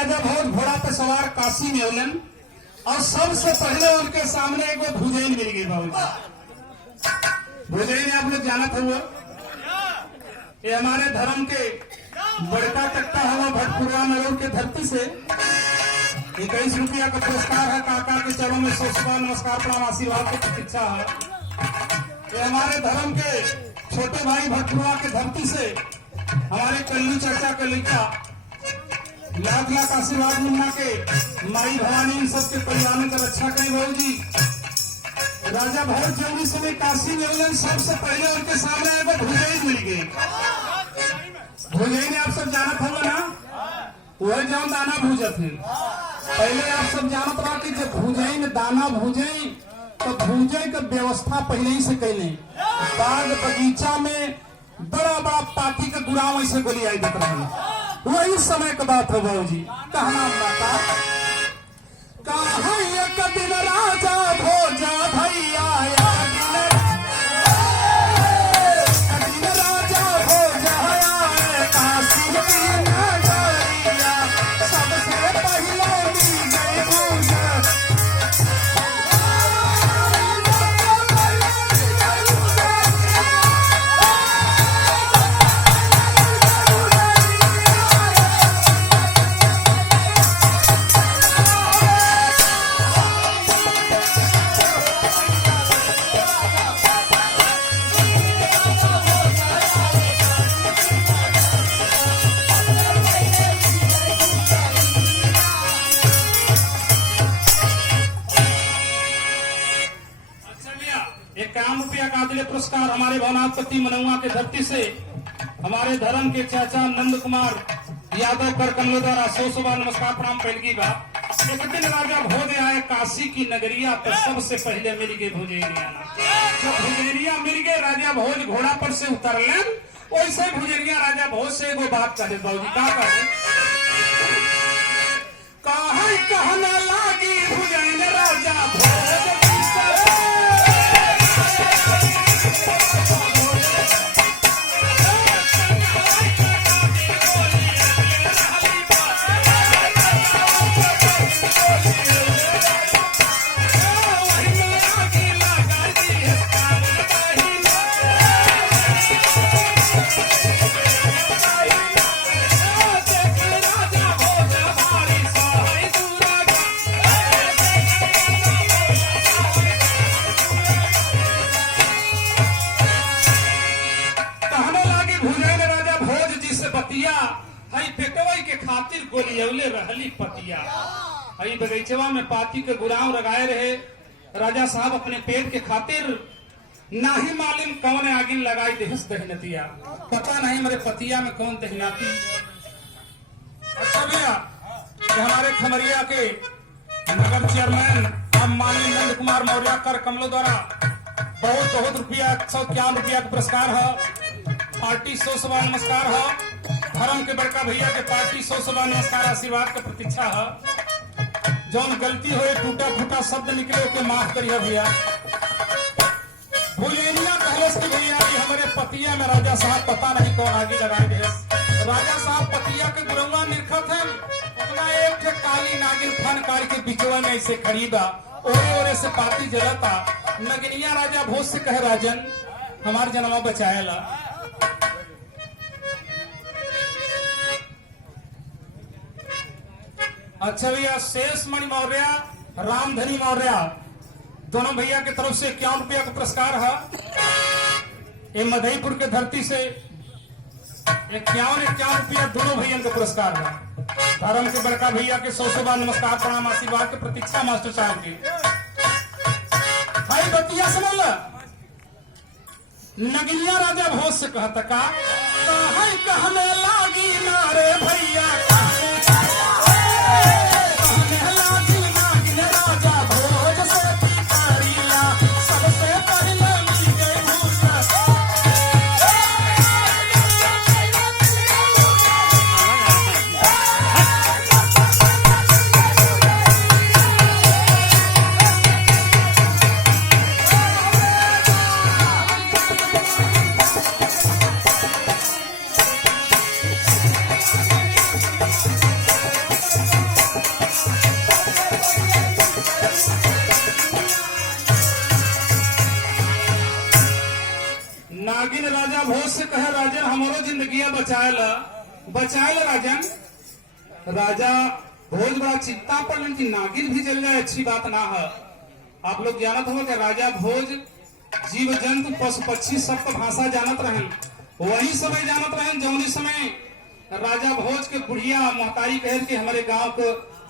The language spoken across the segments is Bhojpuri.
राजा भोज घोड़ा पे सवार काशी में उलन और सबसे पहले उनके सामने एगो भुजैन मिल गई बाबू। भुजैन आप लोग जानत हुआ, ये हमारे धर्म के बड़का तख्ता हवा भटपुरा नगर के धरती से 21 रुपया का पुरस्कार है। काका के चरणों में 100 नमस्कार प्रणाम आशीर्वाद की प्रतीक्षा है। ये हमारे धर्म के छोटे भाई भटपुरा के धरती से हमारे कल्लू चर्चा के लिखा लाख लाख आशीर्वाद मुन्ना के माई भवानी इन सबके परिवारों का रक्षा करें। भाई जी राजा भोज जौनी समय काशी में उलन सबसे पहले उनके सामने एगो भुजैन मिल गई। भुजैन आप सब जानत हो ना, वह जौन दाना भूजत है। पहले आप सब जानत रहा कि जब भुजैन दाना भूजे तो भूजे का व्यवस्था पहले ही से कैले। बाग बगीचा में बड़ा बड़ा पार्टी का गुलाम ऐसे गोली आई देख रहे, वही समय का बात है बाबू जी। कहना बाता कहा एक दिन राजा भोज भैया पुरस्कार हमारे भवनापति मनौआ के धरती से हमारे धर्म के चाचा नंद कुमार यादव कर कमलो द्वारा 100 नमस्कार प्रणाम पहलगी बात। एक दिन राजा भोज आए काशी की नगरिया पर सबसे पहले मिल गए भुजैनिया। जब भुजैनिया मिल गए राजा भोज घोड़ा पर से उतरलन, वैसे भुजैनिया राजा भोज से एगो बात कहे बाबूजी का कहे कहने लागी भुजैन राजा भोज गोलियौले रहली पतिया। हई बगीचवा में पाती के गुराव लगाए रहे। राजा साहब अपने पेट के खातिर नाही मालूम कौन आगिन लगाई देहस दहनतिया। पता नहीं मेरे पतिया में कौन दहनाती। अच्छा भैया हमारे खमरिया के नगर चेयरमैन माननीय नंद कुमार मौर्य कर कमलो द्वारा बहुत रुपया 151 रुपया का पुरस्कार है। पार्टी 100 नमस्कार है। धर्म के बड़का भैया के पार्टी 100 नमस्कार आशीर्वाद का प्रतीक्षा है। जौन गलती हो टूटा फूटा शब्द निकले के माफ करिए भैया। भुजैनिया कहलस की भैया कि हमारे पतिया में राजा साहब पता नहीं कौन आगे लगाए दे। राजा साहब पतिया के गुरौआ निरखत है अपना एक काली नागिन फन कार के बिचवा में ऐसे खरीदा ओरे से पाती जलता। नगनिया राजा भोज से कहे राजन हमार जन्मा बचाएला। अच्छा भैया शेष मणि मौर्य रामधनी मौर्य दोनों भैया की तरफ से 51 रुपया का पुरस्कार है। ये मधेपुर के धरती से 51 रुपया दोनों भैया का पुरस्कार है। धर्म के बड़का भैया के 100 नमस्कार प्रणाम आशीर्वाद की प्रतीक्षा मास्टर साहब की। भाई बतिया समझ नगिनिया राजा भोज से कहता का कहने लागी नारे भैया जिंदगी बचाए राजन। राजा भोज बड़ा चिंता पड़न कि नागिन भी जल जाए अच्छी बात ना है। आप लोग जानत हो कि राजा भोज जीव जंतु पशु पक्षी सबका भाषा जानत रहन। वही समय जानत रहन जौनी समय राजा भोज के बुढ़िया महतारी कह के हमारे गांव के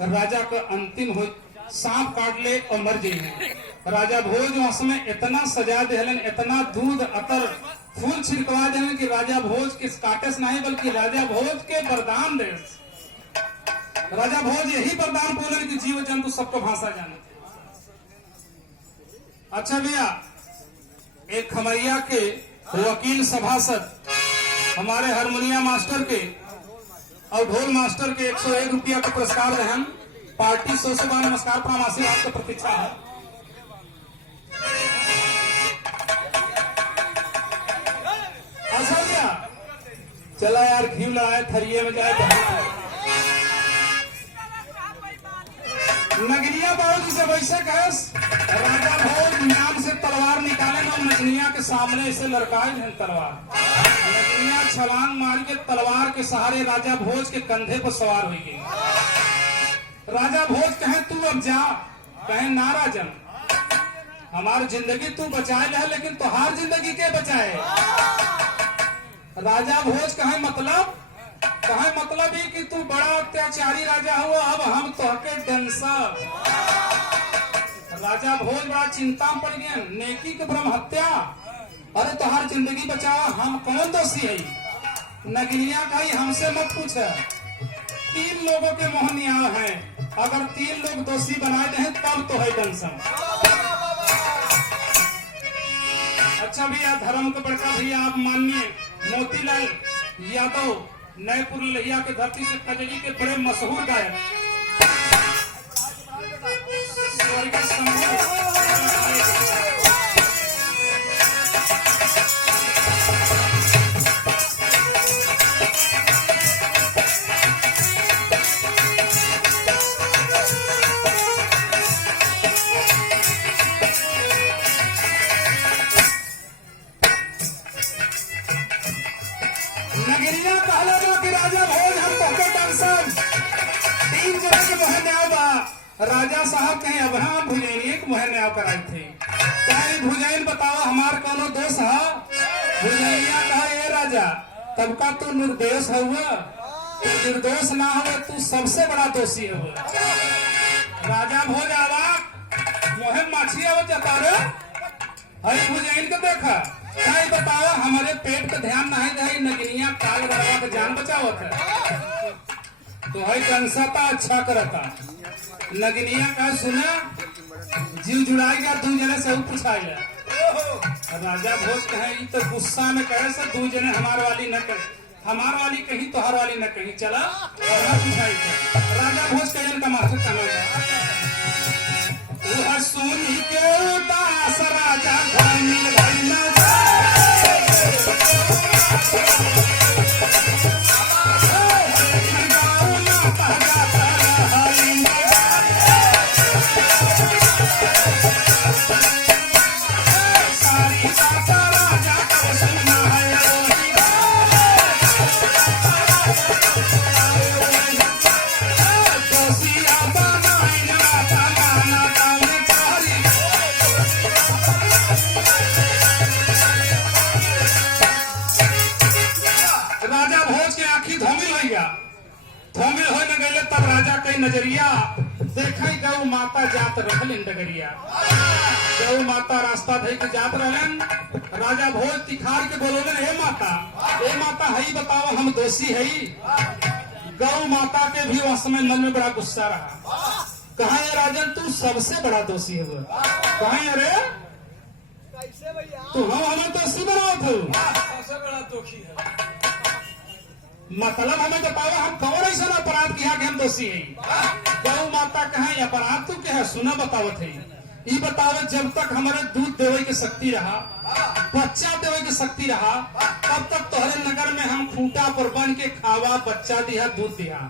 राजा का अंतिम हो सांप काट ले और मर जाइए। राजा भोज उसमें इतना सजा देहलन, इतना दूध अतर फूल छिड़कवा देहलन कि राजा भोज के काटे से नहीं बल्कि राजा भोज के वरदान दे। राजा भोज यही वरदान बोले कि जीव जंतु सबको भाषा जाने। अच्छा भैया, एक खमैया के वकील सभासद हमारे हारमोनिया मास्टर के और ढोल मास्टर के 101 रुपया का पुरस्कार रहन। पार्टी 100 से बार नमस्कार प्रणाम आशीर्वाद का प्रतीक्षा है। अच्छा भैया, चला यार घी लड़ाए थरिये में जाए। नगरिया बाबू से वैसे कहे राजा भोज नाम से तलवार निकाले ना, नगरिया के सामने से लड़काए हैं तलवार। नगरिया छलांग मार के तलवार के सहारे राजा भोज के कंधे पर सवार हुई गई। राजा भोज कहे तू अब जा, कहे ना राजन, हमारी जिंदगी तू बचाए ले, लेकिन तुहार जिंदगी के बचाए। राजा भोज कहे मतलब ही कि तू बड़ा अत्याचारी राजा हुआ, अब हम तोहके डंसा। राजा भोज बड़ा चिंता में पड़ गया, नेकी के ब्रह्म हत्या, अरे तुहार जिंदगी बचावा, हम कौन दोषी है। नगरिया का ही हमसे मत पूछ, 3 लोगों के मोहनिया है, अगर 3 लोग दोषी बनाए दे तब तो है डंसा। अच्छा भैया, धर्म के बड़का भैया आप मानिए मोतीलाल यादव नयपुर लहिया के धरती से कजरी के बड़े मशहूर गायक नगरिया कहला कि राजा भोज हम तोहके टेंशन 3 जगह के मोह न्याय बा। राजा साहब कहीं अब्राहम भुजैन एक मोह न्याय कराई थे, कहीं भुजैन बताओ हमार कोनो दोष है। भुजैनिया कहा ये राजा तब का तू निर्दोष हुआ, तू निर्दोष ना हुआ, तू सबसे बड़ा दोषी हुआ। राजा भोज आवा मोहे माछी आवत जाता रे, हई भुजैन के देखा कहीं बताओ हमारे पेट पे ध्यान नहीं दे, नगरिया काल गरबा के जान बचावत है, तो हई कंसता अच्छा करता। नगरिया का सुना जीव जुड़ाएगा 2 जने से पूछाएगा। राजा भोज कहे तो गुस्सा में कहे से 2 जने हमार वाली न कहे, हमार वाली कहीं तो हर वाली न कहीं, चला और पूछाई। राजा भोज कहे का मास्टर कहना सुन के उदास राजा घर मिल गई ना धोमिल हो न गए तब राजा कई नजरिया देखा गौ माता जात रहल डगरिया। गौ माता रास्ता धई के जात रहलन। राजा भोज तिखार के बोलोलन हे माता हई बताओ हम दोषी हई। गौ माता के भी उस समय मन में बड़ा गुस्सा रहा, कहा राजन तू सबसे बड़ा दोषी है। कहा अरे तू हमें दोषी बनाओ थे, सबसे बड़ा दोषी है मतलब हमें बताओ हम कौन ऐसा अपराध किया कि हम दोषी है। गौ माता कहे अपराध तू क्या है सुना बतावत है। ये बतावे जब तक हमारे दूध देवे की शक्ति रहा, बच्चा देवे की शक्ति रहा, तब तक तोहरे नगर में हम खूंटा पर बन के खावा बच्चा दिया दूध दिया।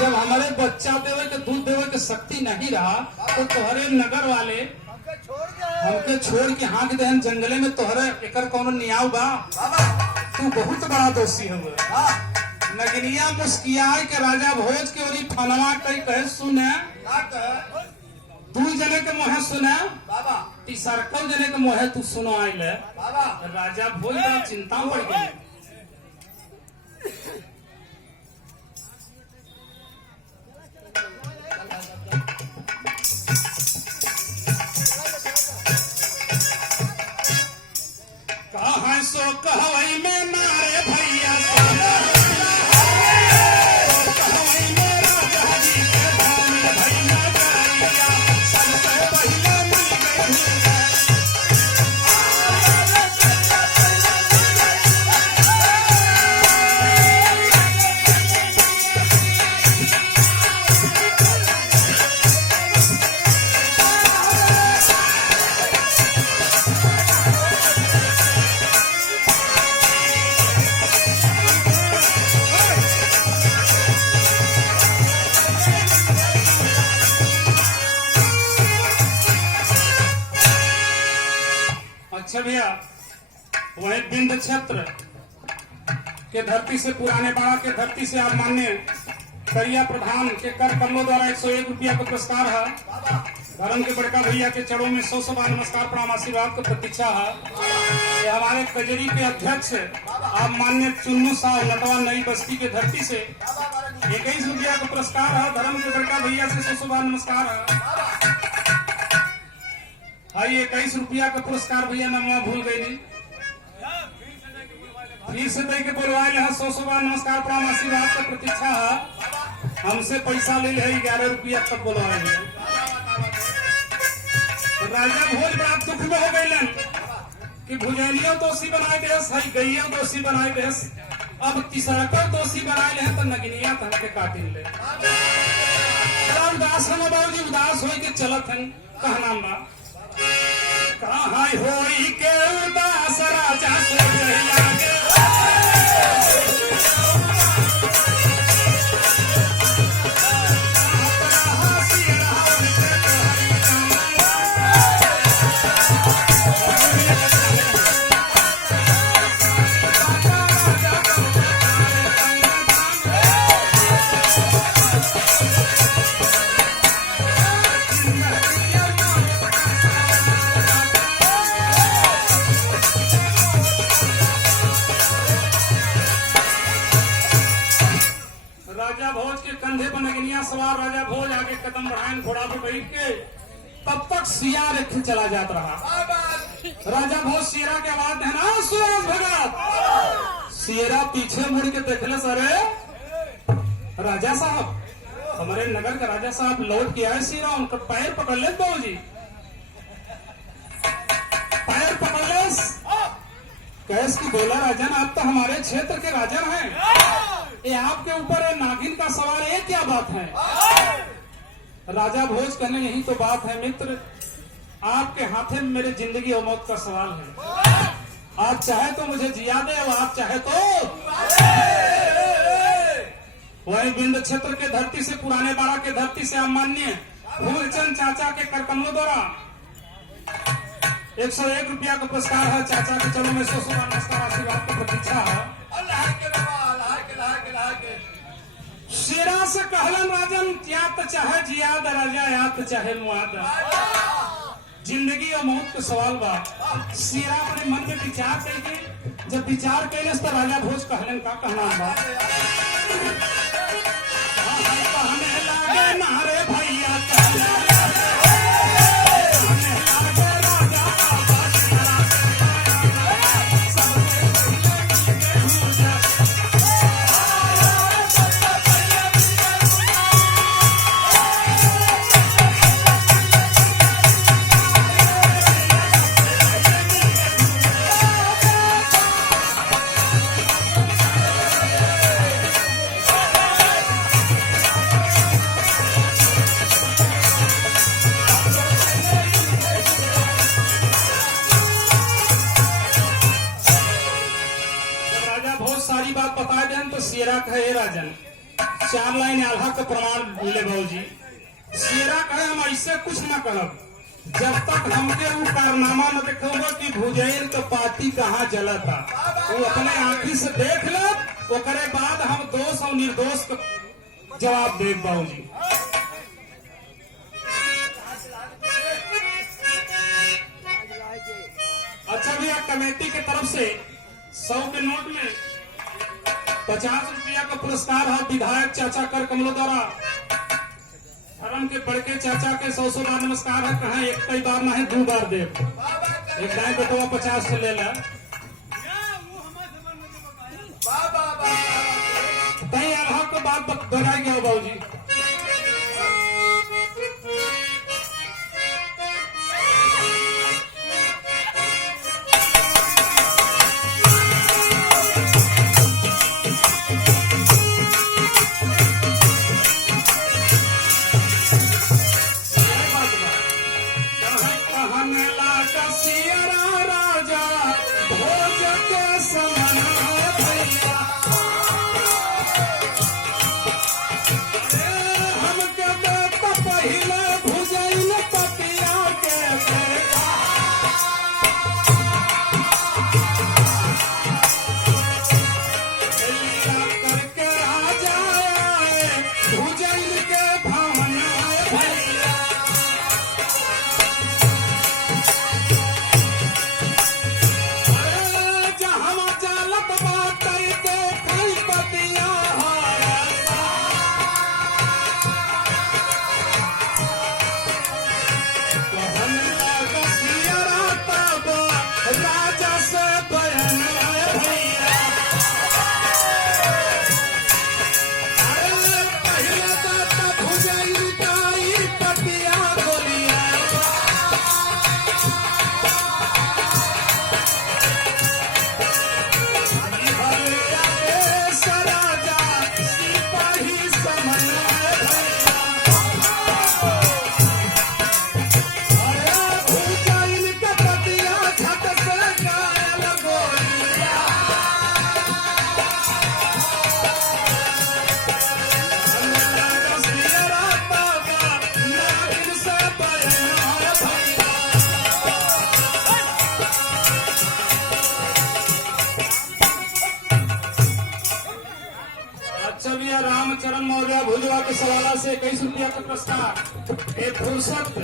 जब हमारे बच्चा देवे के दूध देवे की शक्ति नहीं रहा तो तोहरे नगर वाले हमके छोड़ के हाँक दे जंगले में, तोहरे एकर कोनो नियाव बा। तू बहुत बड़ा दोषी हुआ। नगनिया मुस्कियाई के राजा भोज के ओरी फनवा कई कहे सुने तू जने के मोहे सुने तीसरकल जने के मोहे तू सुनो आइले। राजा भोज बड़ा चिंता पड़ गई। कहाँ सो कहवई में नारे भैया कहवई में राजा जी के धाम में भैया जाइया सबसे पहले मिल गई। अच्छा भैया वही बिंद क्षेत्र के धरती से पुराने बाड़ा के धरती से आप मान्य करिया प्रधान के कर कमलों द्वारा 101 रुपया का पुरस्कार है। धर्म के बड़का भैया के चरणों में 100 बार नमस्कार प्रणाम आशीर्वाद की प्रतीक्षा है। ये हमारे कजरी के अध्यक्ष आप मान्य चुन्नू साहब नटवा नई बस्ती के धरती से 21 रुपया का पुरस्कार है। धर्म के बड़का भैया से 100 बार नमस्कार है। भाई 21 रुपया का पुरस्कार भैया नमवा भूल गई फिर से दे के बोलवाए 100 बार नमस्कार प्रणाम आशीर्वाद का प्रतीक्षा है। हमसे पैसा ले 11 रुपया तक बोलवाए। राजा भोज बड़ा दुख में हो गए कि भुजैनियों दोषी बनाए देस है गैया दोषी बनाए देस अब तीसरकर दोषी बनाए ले तो नगनिया तन के काटिल ले। उदास हम बाबूजी उदास हो के चलत हैं कहना बा कहाँ होई के उदास राजा सोचैया के कंधे पर नगनिया सवार राजा भोज आगे कदम बढ़ाए घोड़ा पे बैठ के तब तक सिया रेख चला जाता रहा। राजा भोज सियरा के आवाज देना सूरज भगत सियरा पीछे मुड़ के देखले सरे राजा साहब हमारे नगर का राजा साहब लौट के आए सियरा उनका पैर पकड़ ले बाबूजी पैर पकड़ ले कैस की बोला राजन आप तो हमारे क्षेत्र के राजन हैं ये आपके ऊपर नागिन का सवार है क्या बात है। राजा भोज कहने यही तो बात है मित्र आपके हाथे में मेरी जिंदगी और मौत का सवाल है। आप चाहे तो मुझे जिया दे और आप चाहे तो वही बिंद क्षेत्र के धरती से पुराने बाड़ा के धरती से माननीय फूलचंद चाचा के कर कमलों द्वारा 101 रुपया का पुरस्कार है। चाचा के चरणों में 100 नमस्कार आशीर्वाद की प्रतीक्षा है। शेरा से कहलन राजन या तो चाहे जियाद राजा या तो चाहे मुआद जिंदगी और मौत के सवाल बा। शेरा अपने मन में विचार करके जब विचार कैले तो राजा भोज कहलन का कहना बा कहने लागे नारे भैया शेरा कहे राजन 4 लाइन आल्हा का प्रमाण मिले बाबूजी शेरा कहे हम ऐसे कुछ ना करब जब तक हमके वो कारनामा न दिखाऊंगा कि भुजैन का पार्टी कहाँ जलता, वो अपने आंखी से देख ले, ओकरे बाद हम दोष और निर्दोष का जवाब दे बाबूजी। अच्छा भैया, कमेटी के तरफ से 100 के नोट में 50 रुपया का पुरस्कार है विधायक चाचा कर कमलो द्वारा। धर्म के बड़के चाचा के 100 बार नमस्कार है। कहा एक कई बार ना है 2 बार दे, एक दाएं बेटवा 50 से ले ला कहीं अल्लाह को बात बनाई गया बाबूजी। रामचरण मौर्य भुजवा के सवाला से 21 रुपया का पुरस्कार। एक फुर्सत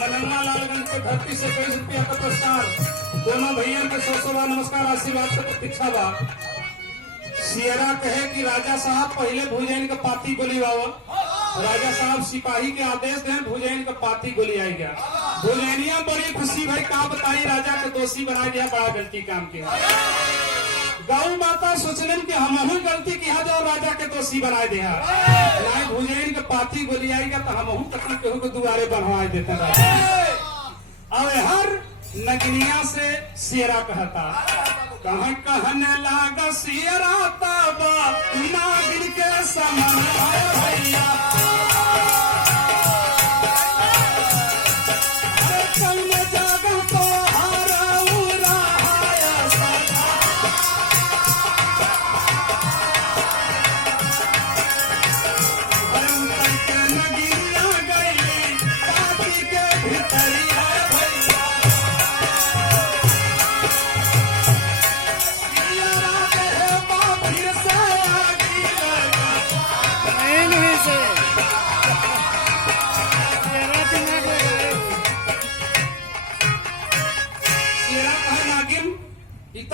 मनन्ना लालगंज के धरती से 21 रुपया का पुरस्कार। दोनों भैया के 100 बार नमस्कार, आशीर्वाद से प्रतीक्षा बा। सियरा कहे कि राजा साहब पहले भुजैन का पाती गोली बाबा, राजा साहब सिपाही के आदेश दें भुजैन का पाती गोली आई गया। भुजैनिया बड़ी खुशी भाई का बताई, राजा के दोषी बना गया, बड़ा गलती काम किया। गौ माता सोचलन कि हम गलती किया जाओ, राजा के दोषी बनाए दे नहीं भुजैन के पाती गोली आएगा तो हम तक केहू के दुआरे बनवा देते रहे। अब हर नगनिया से सियरा कहता, कहाँ कहने लागा सियरा तब नागिन के समान भैया,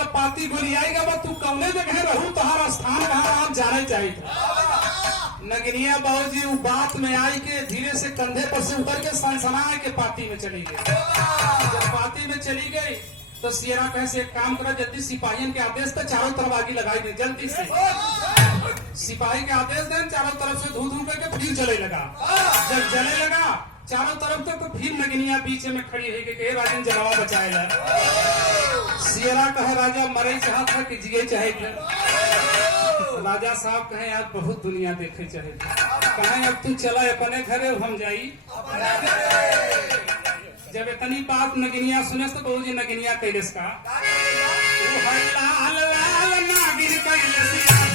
पाती गोली आएगा बा तू कौने जगह रहू, तुम्हारा स्थान कहाँ आप जाने चाहिए। नगनिया बाबूजी वो बात में आई के धीरे से कंधे पर से उतर के सनसना के पाती में चली गई। जब पाती में चली गई तो सियरा कहे से एक काम करा, जल्दी सिपाहियों के आदेश से चारों तरफ आगी लगाई दे, जल्दी से सिपाही के आदेश दें, चारों तरफ से धू धू करके फिर जले लगा। जब जले लगा चारों तरफ तक तो फिर नगनिया बीच में खड़ी है कि राजन जलावा बचाएगा। सियरा कहे राजा मरे चाह था कि जिए चाहे। राजा साहब कहे आज बहुत दुनिया देखे चाहे, कहे अब तू चला अपने घरे हम जाई। जब इतनी बात नगनिया सुने तो बहु जी नगनिया कैलेस का लाल लाल नागिन कैलेस